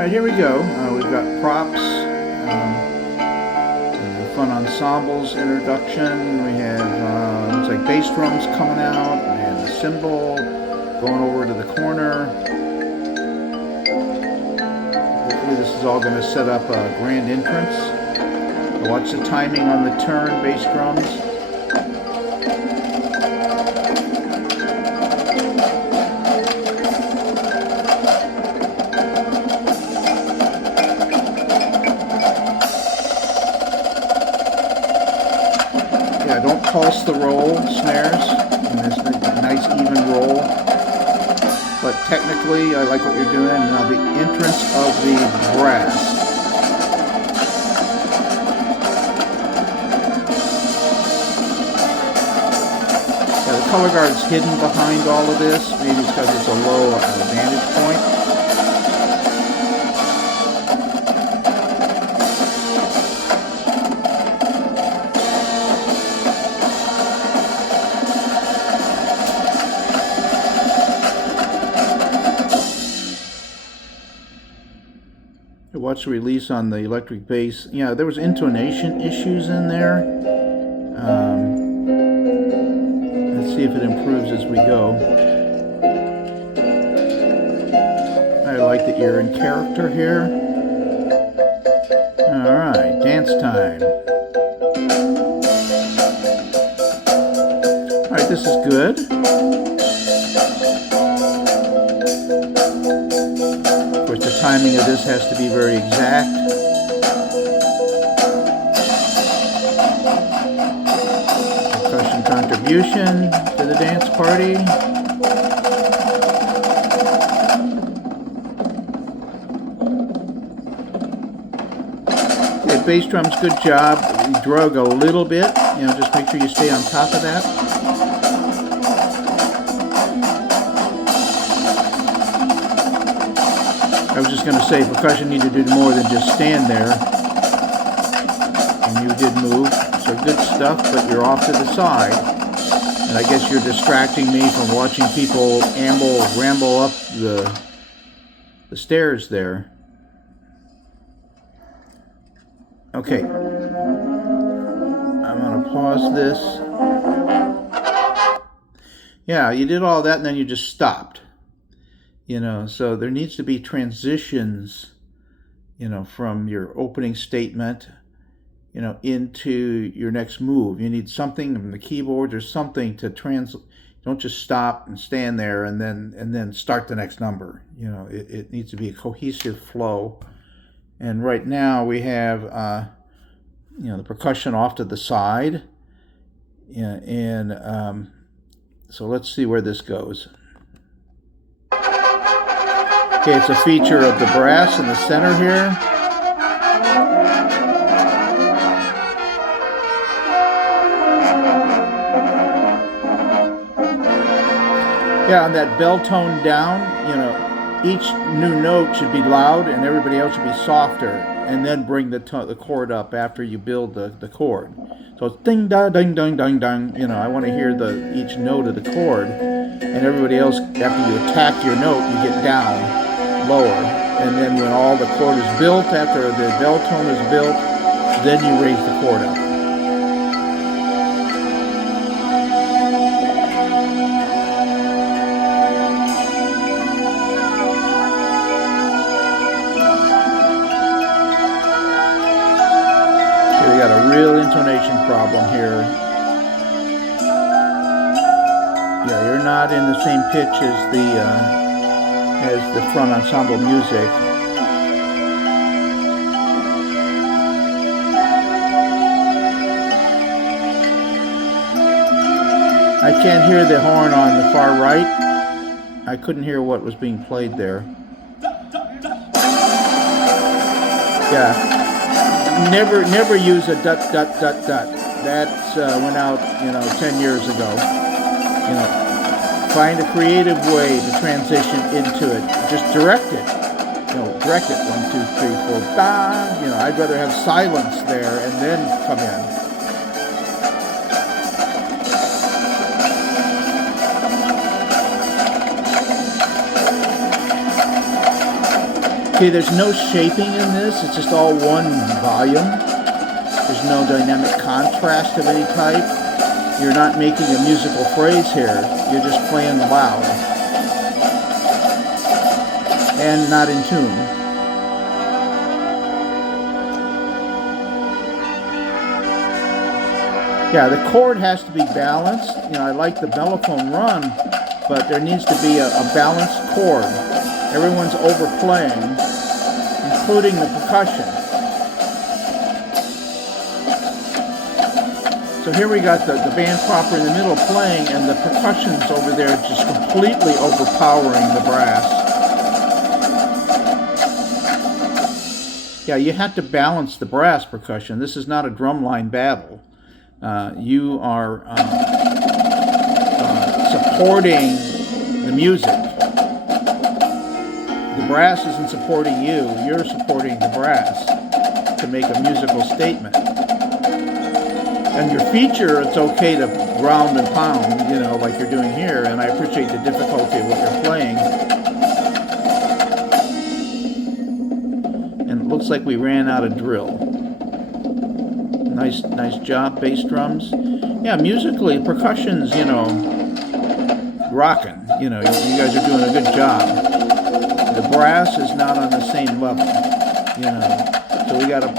Alright, here we go. We've got props, fun ensembles introduction. We have, looks like bass drums coming out, and a cymbal going over to the corner. Hopefully this is all going to set up a grand entrance. Watch the timing on the turn bass drums. Don't pulse the roll snares, and there's a nice even roll. But technically, I like what you're doing. Now the entrance of the brass. Yeah, the color guard's hidden behind all of this. Maybe it's because it's a low vantage point. Watch the release on the electric bass. Yeah, there was intonation issues in there. Let's see if it improves as we go. I like that you're in character here. Alright, dance time. Alright, this is good. The timing of this has to be very exact. Percussion contribution to the dance party. Okay, bass drums, good job. You drug a little bit, just make sure you stay on top of that. I was just going to say percussion needed to do more than just stand there. And you did move. So good stuff, but you're off to the side. And I guess you're distracting me from watching people ramble up the stairs there. Okay. I'm going to pause this. Yeah, you did all that and then you just stopped. So there needs to be transitions, from your opening statement, into your next move. You need something from the keyboard or something to translate. Don't just stop and stand there and then start the next number. It needs to be a cohesive flow. And right now we have, the percussion off to the side. So let's see where this goes. Okay, it's a feature of the brass in the center here. Yeah, on that bell tone down, each new note should be loud and everybody else should be softer, and then bring the chord up after you build the chord. So it's ding da ding ding ding ding. I want to hear each note of the chord, and everybody else, after you attack your note, you get down lower, and then when all the chord is built, after the bell tone is built, then you raise the chord up. Okay, we got a real intonation problem here. Yeah, you're not in the same pitch as the front ensemble music. I can't hear the horn on the far right. I couldn't hear what was being played there. Yeah. Never use a dut dut dut dut. That went out, 10 years ago. Find a creative way to transition into it. Just direct it. Direct it. 1, 2, 3, 4. Da. I'd rather have silence there and then come in. Okay, there's no shaping in this. It's just all one volume. There's no dynamic contrast of any type. You're not making a musical phrase here. You're just playing loud and not in tune. Yeah, the chord has to be balanced. You know, I like the mellophone run, but there needs to be a balanced chord. Everyone's overplaying, including the percussion. So here we got the band proper in the middle playing, and the percussion's over there just completely overpowering the brass. Yeah, you have to balance the brass percussion. This is not a drumline battle. You are supporting the music. The brass isn't supporting you. You're supporting the brass to make a musical statement. And your feature, it's okay to round and pound, you know, like you're doing here, and I appreciate the difficulty of what you're playing. And it looks like we ran out of drill. Nice job, bass drums. Yeah, musically, percussion's, you know, rocking. You know, you guys are doing a good job. The brass is not on the same level, you know. So we gotta,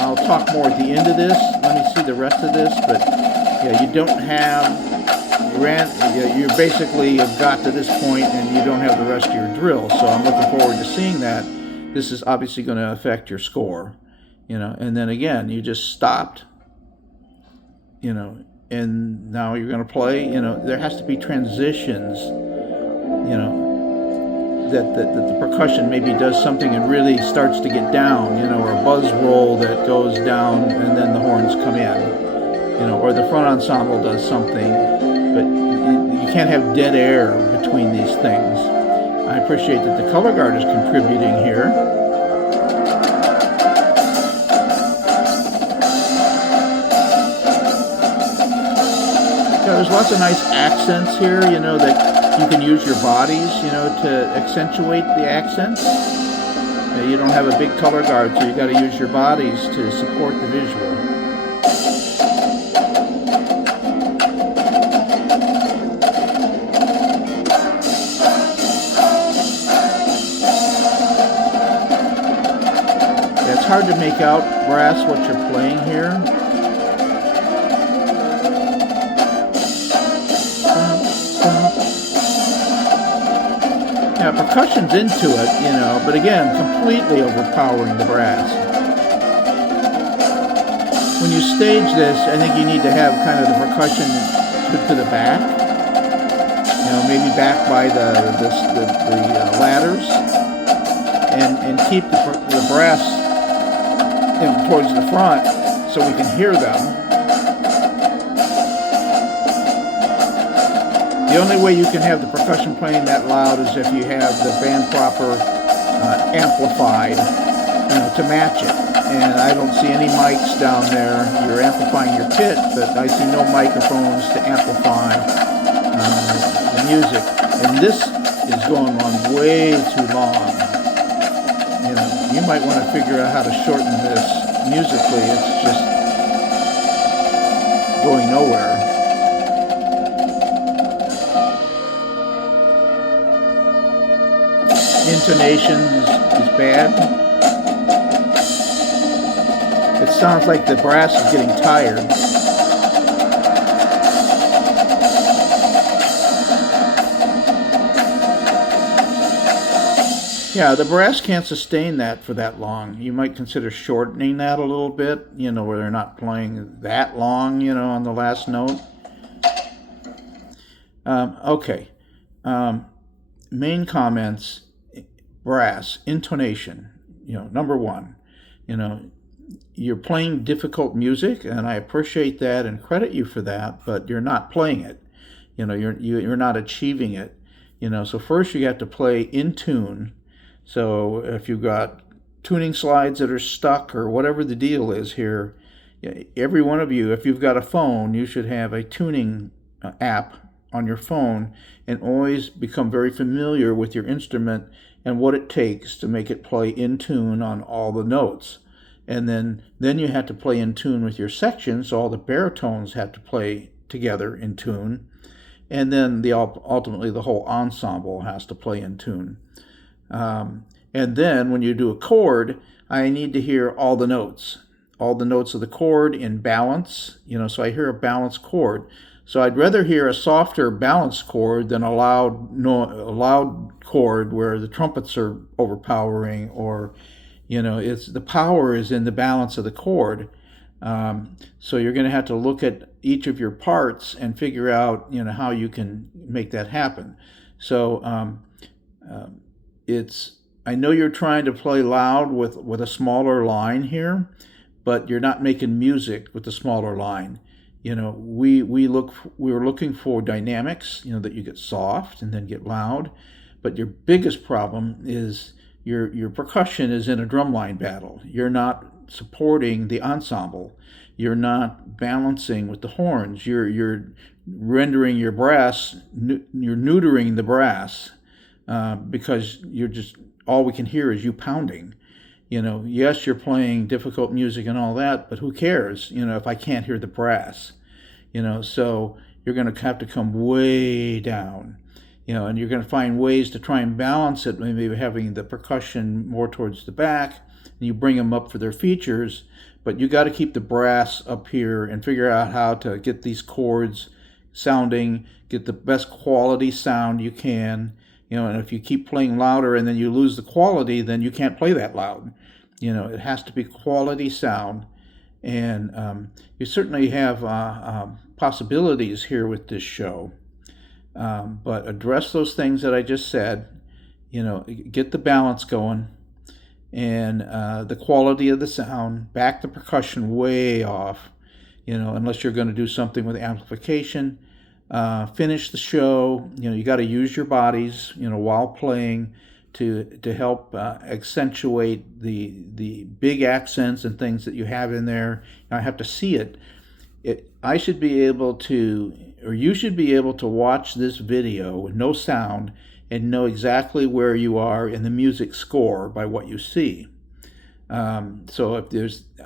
I'll talk more at the end of this. Let me see the rest of this, but yeah, you don't have, you basically have got to this point and you don't have the rest of your drill. So I'm looking forward to seeing that. This is obviously going to affect your score, you know. And then again, you just stopped, you know, and now you're going to play. You know, there has to be transitions, you know, that the percussion maybe does something and really starts to get down, you know, or a buzz roll that goes down and then the horns come in, you know, or the front ensemble does something, but you can't have dead air between these things. I appreciate that the color guard is contributing here. Yeah, there's lots of nice accents here, you know, that you can use your bodies, you know, to accentuate the accents. You don't have a big color guard, so you got to use your bodies to support the visual. Yeah, it's hard to make out, brass, what you're playing here. Yeah, percussion's into it, you know, but again, completely overpowering the brass. When you stage this, I think you need to have kind of the percussion to the back, you know, maybe back by the ladders, and keep the brass, you know, towards the front so we can hear them. The only way you can have the percussion playing that loud is if you have the band proper amplified, you know, to match it. And I don't see any mics down there. You're amplifying your pit, but I see no microphones to amplify the music. And this is going on way too long. You know, you might want to figure out how to shorten this musically. It's just going nowhere. Intonation is bad. It sounds like the brass is getting tired. Yeah, the brass can't sustain that for that long. You might consider shortening that a little bit, you know, where they're not playing that long, you know, on the last note. Okay. Main comments. Brass, intonation, you know, number one, you know, you're playing difficult music, and I appreciate that and credit you for that, but you're not playing it, you know, you're not achieving it, you know. So first you have to play in tune. So if you've got tuning slides that are stuck or whatever the deal is here, every one of you, if you've got a phone, you should have a tuning app on your phone, and always become very familiar with your instrument and what it takes to make it play in tune on all the notes. And then you have to play in tune with your section, so all the baritones have to play together in tune. And then ultimately the whole ensemble has to play in tune. And then when you do a chord, I need to hear all the notes of the chord in balance, so I hear a balanced chord. So I'd rather hear a softer balanced chord than a loud chord where the trumpets are overpowering, or it's the power is in the balance of the chord. So you're going to have to look at each of your parts and figure out how you can make that happen. So I know you're trying to play loud with a smaller line here, but you're not making music with the smaller line. We were looking for dynamics, that you get soft and then get loud. But your biggest problem is your percussion is in a drumline battle. You're not supporting the ensemble. You're not balancing with the horns. You're rendering your brass. You're neutering the brass because you're just all we can hear is you pounding. Yes, you're playing difficult music and all that, but who cares? If I can't hear the brass. So you're going to have to come way down. And you're going to find ways to try and balance it, maybe having the percussion more towards the back, and you bring them up for their features, but you got to keep the brass up here and figure out how to get these chords sounding, get the best quality sound you can, and if you keep playing louder and then you lose the quality, then you can't play that loud. It has to be quality sound, and you certainly have possibilities here with this show. But address those things that I just said, get the balance going, and the quality of the sound, back the percussion way off, unless you're going to do something with amplification. Finish the show, you got to use your bodies, while playing to help accentuate the big accents and things that you have in there. I have to see it. I should be able to, or you should be able to watch this video with no sound and know exactly where you are in the music score by what you see. So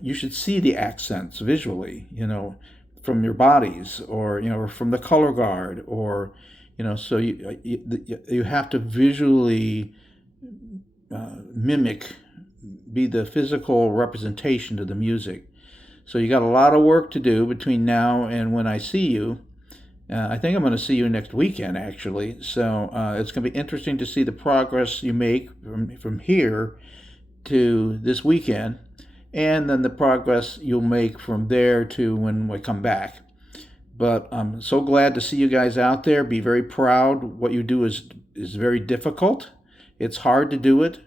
you should see the accents visually, from your bodies, or from the color guard, or so you have to visually mimic, be the physical representation of the music. So you got a lot of work to do between now and when I see you. I think I'm going to see you next weekend, actually. So it's going to be interesting to see the progress you make from here to this weekend, and then the progress you'll make from there to when we come back. But I'm so glad to see you guys out there. Be very proud. What you do is very difficult. It's hard to do it.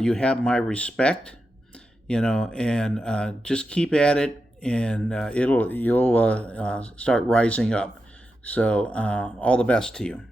You have my respect. And just keep at it, and you'll start rising up. So all the best to you.